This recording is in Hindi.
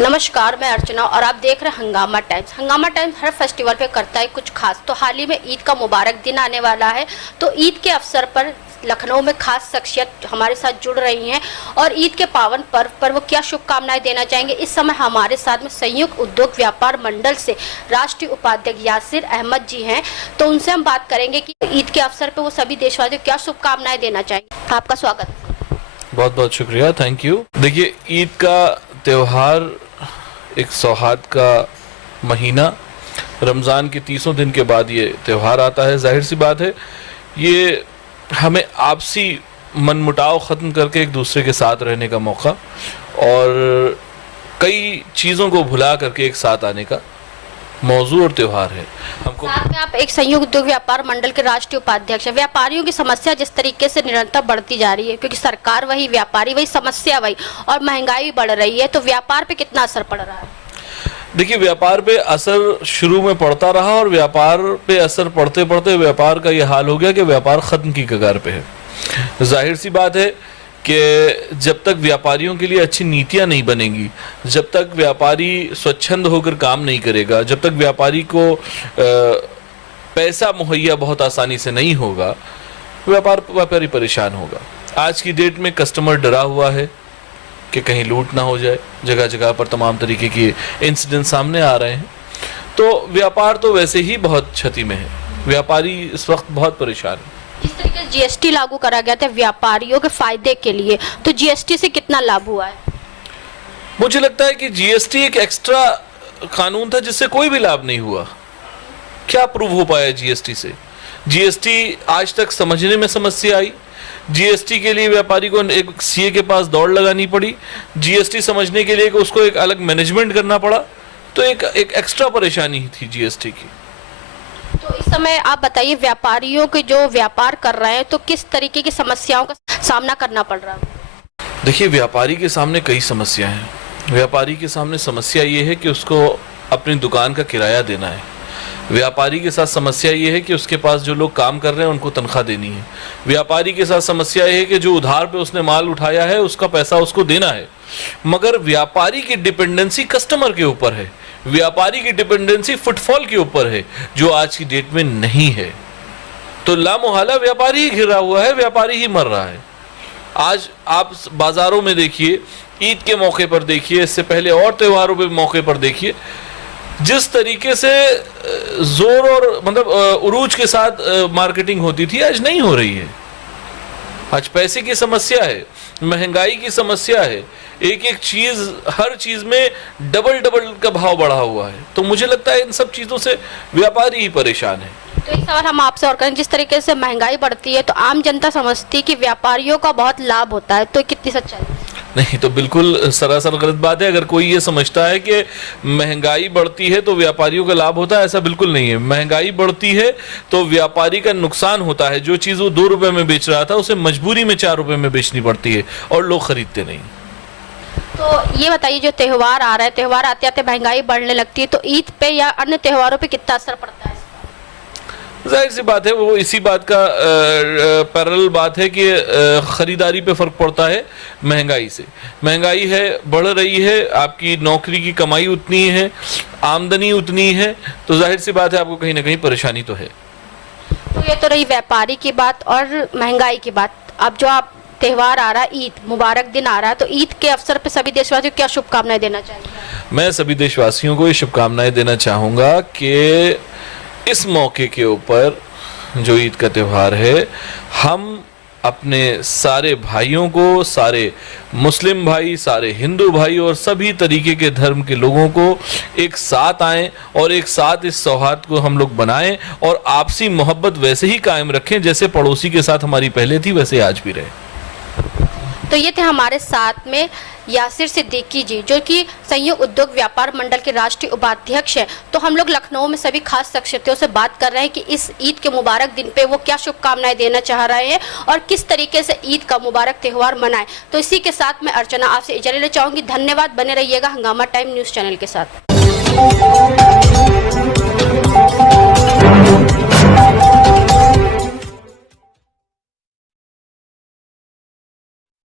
नमस्कार, मैं अर्चना और आप देख रहे हैं हंगामा टाइम्स। हंगामा टाइम्स हर फेस्टिवल पे करता है कुछ खास। तो हाल ही में ईद का मुबारक दिन आने वाला है, तो ईद के अवसर पर लखनऊ में खास शख्सियत हमारे साथ जुड़ रही हैं और ईद के पावन पर्व पर वो क्या शुभकामनाएं देना चाहेंगे। इस समय हमारे साथ में संयुक्त उद्योग व्यापार मंडल से राष्ट्रीय उपाध्यक्ष यासिर अहमद जी हैं, तो उनसे हम बात करेंगे कि ईद के अवसर पर वो सभी देशवासियों को क्या शुभकामनाएं देना चाहेंगे। आपका स्वागत। बहुत बहुत शुक्रिया, थैंक यू। देखिए, ईद का त्यौहार एक सौहार्द का महीना, रमज़ान के 30 दिन के बाद ये त्यौहार आता है। जाहिर सी बात है, ये हमें आपसी मनमुटाव ख़त्म करके एक दूसरे के साथ रहने का मौका और कई चीज़ों को भुला करके एक साथ आने का मौजू और त्यौहार है। हमको साथ में आप एक संयुक्त उद्योग व्यापार मंडल के राष्ट्रीय उपाध्यक्ष हैं। व्यापारियों की समस्या जिस तरीके से निरंतर बढ़ती जा रही है, क्योंकि सरकार वही, व्यापारी वही, समस्या वही और महंगाई बढ़ रही है, तो व्यापार पे कितना असर पड़ रहा है? देखिए, व्यापार पे असर शुरू में पड़ता रहा और व्यापार पे असर पड़ते पड़ते व्यापार का ये हाल हो गया कि व्यापार ख़त्म की कगार पे है। जाहिर सी बात है कि जब तक व्यापारियों के लिए अच्छी नीतियां नहीं बनेंगी, जब तक व्यापारी स्वच्छंद होकर काम नहीं करेगा, जब तक व्यापारी को पैसा मुहैया बहुत आसानी से नहीं होगा, व्यापारी परेशान होगा। आज की डेट में कस्टमर डरा हुआ है कि कहीं लूट ना हो जाए। जगह जगह पर तमाम तरीके के इंसिडेंट सामने आ रहे हैं, तो व्यापार तो वैसे ही बहुत क्षति में है। व्यापारी इस वक्त बहुत परेशान है। जिस तरीके से जीएसटी लागू करा गया था व्यापारियों के फायदे के लिए, तो जीएसटी से कितना लाभ हुआ है? मुझे लगता है कि जीएसटी एक एक्स्ट्रा कानून था जिससे कोई भी लाभ नहीं हुआ। क्या प्रूव हो पाया जीएसटी से? जीएसटी आज तक समझने में समस्या आई। जीएसटी के लिए व्यापारी को एक सीए के पास दौड़ लगानी पड़ी। जीएसटी समझने के लिए उसको एक अलग मैनेजमेंट करना पड़ा। तो एक एक्स्ट्रा परेशानी थी जीएसटी की। तो इस समय आप बताइए, व्यापारियों के जो व्यापार कर रहे हैं तो किस तरीके की समस्याओं का सामना करना पड़ रहा है? देखिए, व्यापारी के सामने कई समस्या हैं। व्यापारी के सामने समस्या ये है कि उसको अपनी दुकान का किराया देना है। व्यापारी के साथ समस्या ये है कि उसके पास जो लोग काम कर रहे हैं उनको तनख्वाह देनी है। व्यापारी के साथ समस्या ये है कि जो उधार पे उसने माल उठाया है उसका पैसा उसको देना है। मगर व्यापारी की डिपेंडेंसी कस्टमर के ऊपर है, व्यापारी की डिपेंडेंसी फुटफॉल के ऊपर है, जो आज की डेट में नहीं है। तो लामोहल्ला व्यापारी ही घिरा हुआ है, व्यापारी ही मर रहा है। आज आप बाजारों में देखिए, ईद के मौके पर देखिए, इससे पहले और त्योहारों के मौके पर देखिए, जिस तरीके से जोर और मतलब उरूज के साथ मार्केटिंग होती थी, आज नहीं हो रही है। आज पैसे की समस्या है, महंगाई की समस्या है, एक एक चीज, हर चीज में डबल का भाव बढ़ा हुआ है। तो मुझे लगता है इन सब चीजों से व्यापारी ही परेशान है। तो एक सवाल हम आपसे और करें, जिस तरीके से महंगाई बढ़ती है तो आम जनता समझती है कि व्यापारियों का बहुत लाभ होता है, तो कितनी सच्चाई है? नहीं, तो बिल्कुल सरासर गलत बात है। अगर कोई ये समझता है कि महंगाई बढ़ती है तो व्यापारियों का लाभ होता है, ऐसा बिल्कुल नहीं है। महंगाई बढ़ती है तो व्यापारी का नुकसान होता है। जो चीज़ वो 2 रुपए में बेच रहा था उसे मजबूरी में 4 रुपए में बेचनी पड़ती है और लोग खरीदते नहीं। तो ये बताइए, जो त्यौहार आ रहा है, त्यौहार आते आते महंगाई बढ़ने लगती है, तो ईद पे या अन्य त्योहारों पे कितना असर पड़ता है? जाहिर सी बात है, वो इसी बात का पैरेलल बात है कि खरीदारी पे फर्क पड़ता है महंगाई से। महंगाई है, बढ़ रही है, आपकी नौकरी की कमाई उतनी है, आमदनी उतनी है, तो जाहिर सी बात है आपको कहीं ना कहीं परेशानी तो है। तो ये तो रही व्यापारी की बात और महंगाई की बात। अब जो आप त्यौहार आ रहा है, ईद मुबारक दिन आ रहा है, तो ईद के अवसर पे सभी देशवासियों को क्या शुभकामनाएं देना चाहिए? मैं सभी देशवासियों को ये शुभकामनाएं देना चाहूँगा कि इस मौके के ऊपर, जो ईद का त्यौहार है, हम अपने सारे भाइयों को, सारे मुस्लिम भाई, सारे हिंदू भाई और सभी तरीके के धर्म के लोगों को एक साथ आएं और एक साथ इस सौहार्द को हम लोग बनाएं और आपसी मोहब्बत वैसे ही कायम रखें जैसे पड़ोसी के साथ हमारी पहले थी, वैसे आज भी रहे। तो ये थे हमारे साथ में यासिर सिद्दीकी जी, जो कि संयुक्त उद्योग व्यापार मंडल के राष्ट्रीय उपाध्यक्ष हैं। तो हम लोग लखनऊ में सभी खास शख्सियतों से बात कर रहे हैं कि इस ईद के मुबारक दिन पे वो क्या शुभकामनाएं देना चाह रहे हैं और किस तरीके से ईद का मुबारक त्यौहार मनाएं। तो इसी के साथ मैं अर्चना आपसे इजाजत लेना चाहूँगी। धन्यवाद, बने रहिएगा हंगामा टाइम न्यूज़ चैनल के साथ।